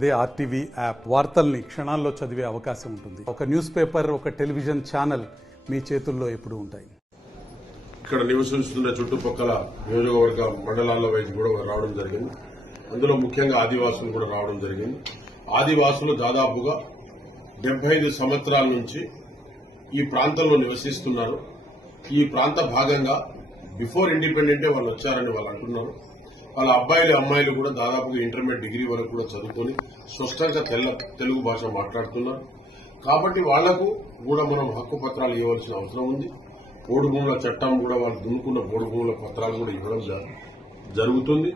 అదే RTV app వార్తల్ని క్షణాల్లో చదివే అవకాశం ఉంటుంది. ఒక న్యూస్ పేపర్, ఒక టెలివిజన్ ఛానల్ మీ చేతుల్లో ఎప్పుడూ ఉంటాయి. ఇక్కడ నివసిస్తున్న చుట్టుపక్కల నియోజకవర్గ మండలాల వైపు కూడా రావడం జరిగింది. అందులో ముఖ్యంగా ఆదివాసులు కూడా రావడం జరిగింది. ఆదివాసులు దాదాపుగా 75 సంవత్సరాల నుంచి ఈ ప్రాంతంలో నివసిస్తున్నారు. ఈ ప్రాంత భాగంగా బిఫోర్ ఇండిపెండెంటే వాళ్ళు వచ్చారని వాళ్ళు అంటున్నారు. వాళ్ళ అబ్బాయిలు అమ్మాయిలు కూడా దాదాపుగా ఇంటర్మీడియట్ డిగ్రీ వరకు కూడా చదువుకొని స్పష్టంగా తెలుగు భాష మాట్లాడుతున్నారు. కాబట్టి వాళ్లకు కూడా మనం హక్కు పత్రాలు ఇవ్వాల్సిన అవసరం ఉంది. పోడు భూముల చట్టం కూడా వాళ్ళు దున్నుకున్న పోడు భూముల పత్రాలు కూడా ఇవ్వడం జరుగుతుంది.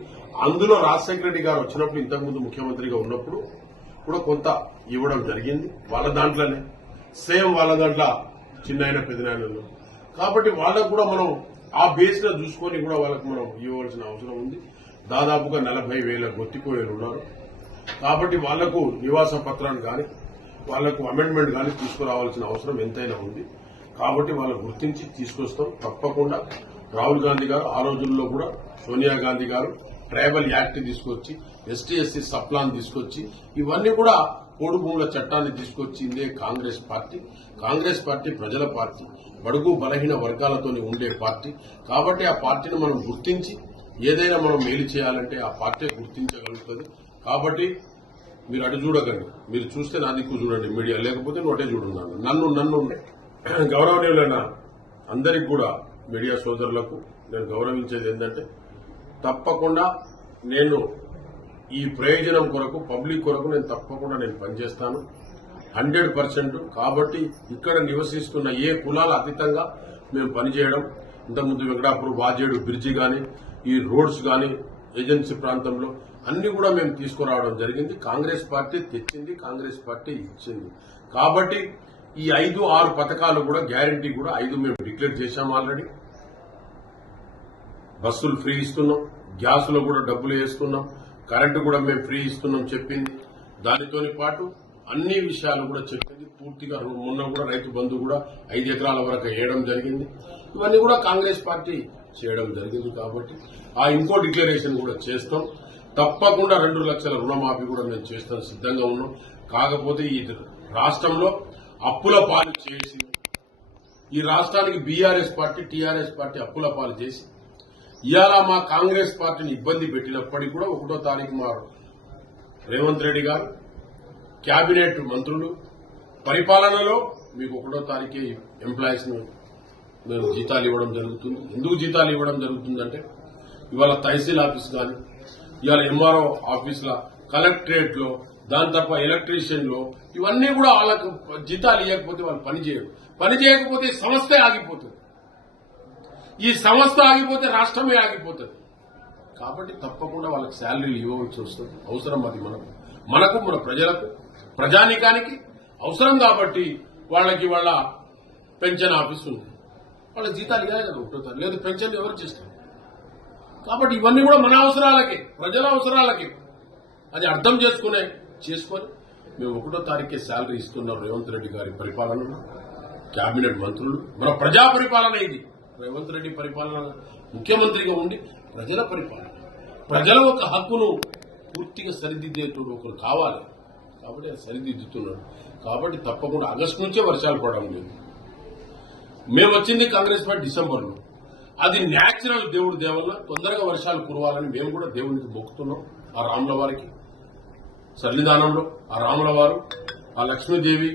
అందులో రాజశేఖర రెడ్డి గారు వచ్చినప్పుడు, ఇంతకుముందు ముఖ్యమంత్రిగా ఉన్నప్పుడు కూడా కొంత ఇవ్వడం జరిగింది. వాళ్ళ దాంట్లోనే సేమ్ వాళ్ళ దాంట్లో చిన్నాయన పెదనాయనలు. కాబట్టి వాళ్ళకు కూడా మనం ఆ బేస్ గా చూసుకొని కూడా వాళ్ళకు మనం ఇవ్వవలసిన అవసరం ఉంది. దాదాపుగా 40,000 గొత్తికోయలు ఉన్నారు. కాబట్టి వాళ్లకు నివాస పత్రాన్ని కానీ వాళ్లకు అమెండ్మెంట్ కానీ తీసుకురావాల్సిన అవసరం ఎంతైనా ఉంది. కాబట్టి వాళ్ళు గుర్తించి తీసుకొస్తాం తప్పకుండా. రాహుల్ గాంధీ గారు ఆ రోజుల్లో కూడా సోనియా గాంధీ గారు ట్రైబల్ యాక్ట్ తీసుకొచ్చి, ఎస్టీ/ఎస్సీ సప్లాన్ తీసుకొచ్చి, ఇవన్నీ కూడా పోడు భూముల చట్టాన్ని తీసుకొచ్చిందే కాంగ్రెస్ పార్టీ. కాంగ్రెస్ పార్టీ ప్రజల పార్టీ, బడుగు బలహీన వర్గాలతో ఉండే పార్టీ. కాబట్టి ఆ పార్టీని మనం గుర్తించి ఏదైనా మనం మేలు చేయాలంటే ఆ పార్టీ గుర్తించగలుగుతుంది. కాబట్టి మీరు అటు చూడకండి, మీరు చూస్తే నా దిక్కు చూడండి మీడియా, లేకపోతే నోటే చూడున్నాను. నన్ను గౌరవనీయులైన అందరికి కూడా మీడియా సోదరులకు నేను గౌరవించేది ఏంటంటే, తప్పకుండా నేను ఈ ప్రయోజనం కొరకు, పబ్లిక్ కొరకు నేను తప్పకుండా పనిచేస్తాను 100%. కాబట్టి ఇక్కడ నివసిస్తున్న ఏ కులాల అతీతంగా మేము పనిచేయడం, ఇంతకుముందు వెంకటాపురం వాజేడు బ్రిడ్జి కానీ, ఈ రోడ్స్ కానీ, ఏజెన్సీ ప్రాంతంలో అన్ని కూడా మేము తీసుకురావడం జరిగింది. కాంగ్రెస్ పార్టీ తెచ్చింది, కాంగ్రెస్ పార్టీ ఇచ్చింది. కాబట్టి ఈ 5-6 పథకాలు కూడా గ్యారంటీ కూడా 5 మేము డిక్లేర్ చేశాం ఆల్రెడీ. బస్సులు ఫ్రీ ఇస్తున్నాం, గ్యాస్ లో కూడా డబ్బులు వేస్తున్నాం, కరెంటు కూడా మేము ఫ్రీ ఇస్తున్నాం చెప్పింది. దానితో పాటు అన్ని విషయాలు కూడా చెప్పింది పూర్తిగా. మొన్న కూడా రైతు బంధు కూడా 5 ఎకరాల వరకు వేయడం జరిగింది. ఇవన్నీ కూడా కాంగ్రెస్ పార్టీ చేయడం జరిగింది. కాబట్టి ఆ ఇంకో డిక్లరేషన్ కూడా చేస్తాం తప్పకుండా. 2 లక్షల రుణమాఫీ కూడా మేము చేస్తాం, సిద్దంగా ఉన్నాం. కాకపోతే ఈ రాష్ట్రంలో అప్పుల పాలు చేసి, ఈ రాష్ట్రానికి బీఆర్ఎస్ పార్టీ, టీఆర్ఎస్ పార్టీ అప్పుల పాలు చేసి ఇవాళ మా కాంగ్రెస్ పార్టీని ఇబ్బంది పెట్టినప్పటికీ కూడా 1వ తారీఖు మా రేవంత్ రెడ్డి గారు, కేబినెట్ మంత్రులు పరిపాలనలో మీకు 1వ తారీఖే ఎంప్లాయీస్ మేము జీతాలు ఇవ్వడం జరుగుతుంది. ఎందుకు జీతాలు ఇవ్వడం జరుగుతుందంటే, ఇవాళ తహసీల్ ఆఫీస్ కానీ, ఇవాళ ఎంఆర్ఓ ఆఫీసుల, కలెక్టరేట్ లో, దాని తప్ప ఎలక్ట్రీషియన్ లో, ఇవన్నీ కూడా వాళ్ళకు జీతాలు ఇవ్వకపోతే వాళ్ళు పని చేయరు. పని చేయకపోతే సంస్థే ఆగిపోతుంది. ఈ సంస్థ ఆగిపోతే రాష్ట్రమే ఆగిపోతుంది. కాబట్టి తప్పకుండా వాళ్ళకి శాలరీలు ఇవ్వవలసి వస్తుంది. అవసరం అది మనకు మన ప్రజలకు, ప్రజానీకానికి అవసరం. కాబట్టి వాళ్ళకి వాళ్ళ పెన్షన్ ఆఫీస్ ఉంది, వాళ్ళ జీతాలు ఇవ్వాలి కదా, ఉంటుంటారు. లేదు పెన్షన్ ఎవరు చేస్తారు. కాబట్టి ఇవన్నీ కూడా మన అవసరాలకి, ప్రజల అవసరాలకి అది అర్థం చేసుకొని మేము 1వ తారీఖే శాలరీ ఇస్తున్నారు. రేవంత్ రెడ్డి గారి పరిపాలనలో కేబినెట్ మంత్రులు, మన ప్రజా పరిపాలన ఇది. రేవంత్ రెడ్డి పరిపాలన ముఖ్యమంత్రిగా ఉండి ప్రజల పరిపాలన, ప్రజల ఒక హక్కును పూర్తిగా సరిదిద్దేటోడు ఒకరు కావాలి. కాబట్టి అది సరిదిద్దుతున్నాడు. కాబట్టి తప్పకుండా ఆగస్టు నుంచే వర్షాలు పడడం లేదు. మేము వచ్చింది కాంగ్రెస్ పార్టీ డిసెంబర్లో. అది న్యాచురల్, దేవుడి దేవల్ల తొందరగా వర్షాలు కురవాలని మేము కూడా దేవునికి మొక్కుతున్నాం. ఆ రాముల వారికి సన్నిధానంలో ఆ రాముల వారు, ఆ లక్ష్మీదేవి,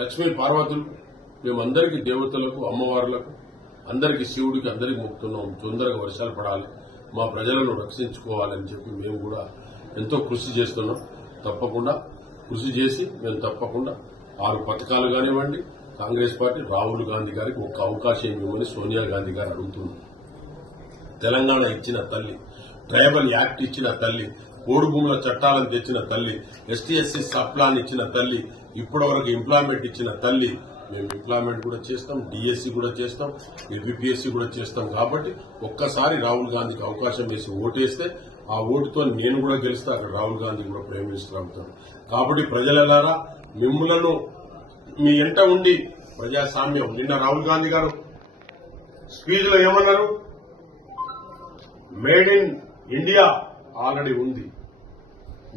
లక్ష్మీ పార్వతులు, మేమందరికీ దేవతలకు, అమ్మవార్లకు, అందరికీ శివుడికి అందరికీ మొక్కుతున్నాం. తొందరగా వర్షాలు పడాలి, మా ప్రజలను రక్షించుకోవాలని చెప్పి మేము కూడా ఎంతో కృషి చేస్తున్నాం. తప్పకుండా కృషి చేసి మేము తప్పకుండా 6 పథకాలు కానివ్వండి, కాంగ్రెస్ పార్టీ రాహుల్ గాంధీ గారికి ఒక్క అవకాశం ఇవ్వమని సోనియా గాంధీ గారు అడుగుతున్నారు. తెలంగాణ ఇచ్చిన తల్లి, ట్రైబల్ యాక్ట్ ఇచ్చిన తల్లి, పోడు భూముల చట్టాలను తెచ్చిన తల్లి, ఎస్టీ/ఎస్సీ సప్లాన్ ఇచ్చిన తల్లి, ఇప్పటివరకు ఎంప్లాయ్మెంట్ ఇచ్చిన తల్లి. మేము ఎంప్లాయ్మెంట్ కూడా చేస్తాం, డిఎస్సీ కూడా చేస్తాం, ఏపీఎస్సీ కూడా చేస్తాం. కాబట్టి ఒక్కసారి రాహుల్ గాంధీకి అవకాశం వేసి ఓటేస్తే ఆ ఓటుతో నేను కూడా గెలిస్తే అక్కడ రాహుల్ గాంధీ కూడా ప్రైమ్ మినిస్టర్ అవుతారు. కాబట్టి ప్రజలలారా, మిమ్మలను మీ ఎంట ఉండి ప్రజాస్వామ్యం, నిన్న రాహుల్ గాంధీ గారు స్పీచ్ లో ఏమన్నారు, మేడ్ ఇన్ ఇండియా ఆల్రెడీ ఉంది,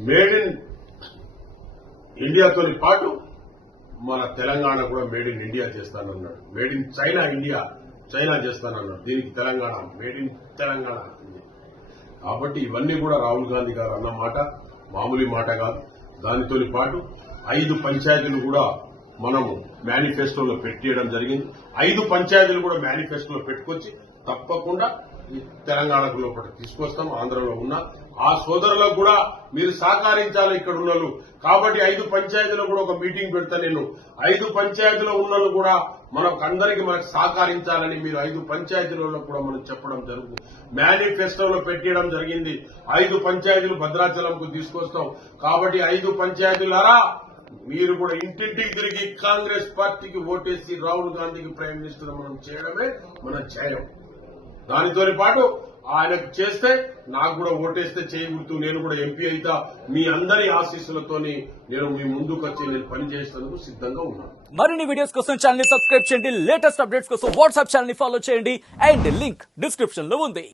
మేడ్ ఇన్ ఇండియాతోని పాటు మన తెలంగాణ కూడా మేడ్ ఇన్ ఇండియా చేస్తానన్నాడు. Made in China India, China చేస్తానన్నాడు. దీనికి తెలంగాణ మేడ్ ఇన్ తెలంగాణ. కాబట్టి ఇవన్నీ కూడా రాహుల్ గాంధీ గారు అన్న మాట మామూలు మాట కాదు. దానితో పాటు 5 పంచాయతీలు కూడా మనము మేనిఫెస్టోలో పెట్టేయడం జరిగింది. 5 పంచాయతీలు కూడా మేనిఫెస్టోలో పెట్టుకొచ్చి తప్పకుండా ఈ తెలంగాణకు లోపల తీసుకొస్తాం. ఆంధ్రలో ఉన్న ఆ సోదరులకు కూడా మీరు సహకరించాలి ఇక్కడ ఉన్నోళ్ళు. కాబట్టి 5 పంచాయతీలో కూడా ఒక మీటింగ్ పెడతా నేను. 5 పంచాయతీలో ఉన్నోళ్ళు కూడా మనకు అందరికీ మనకు సహకరించాలని మీరు 5 పంచాయతీలలో కూడా మనం చెప్పడం జరుగుతుంది. మేనిఫెస్టోలో పెట్టడం జరిగింది. 5 పంచాయతీలు భద్రాచలంకు తీసుకొస్తాం. కాబట్టి 5 పంచాయతీలారా మీరు కూడా ఇంటింటికి తిరిగి కాంగ్రెస్ పార్టీకి ఓటేసి రాహుల్ గాంధీకి ప్రైమ్ మినిస్టర్ మనం చేయడమే మన ధ్యేయం. దానితో పాటు ఆయనకు చేస్తే నాకు కూడా ఓటేస్తే చేయగుర్తు నేను కూడా ఎంపీ అయితా. మీ అందరి ఆశీస్సులతోని నేను మీ ముందుకు వచ్చి నేను పని చేసేందుకు సిద్ధంగా ఉన్నాను. మరిన్ని వీడియోస్ కోసం ఛానల్ ని సబ్స్క్రైబ్ చేయండి. లేటెస్ట్ అప్డేట్స్ కోసం వాట్సాప్ ఛానల్ ని ఫాలో చేయండి. అండ్ లింక్ డిస్క్రిప్షన్ లో ఉంది.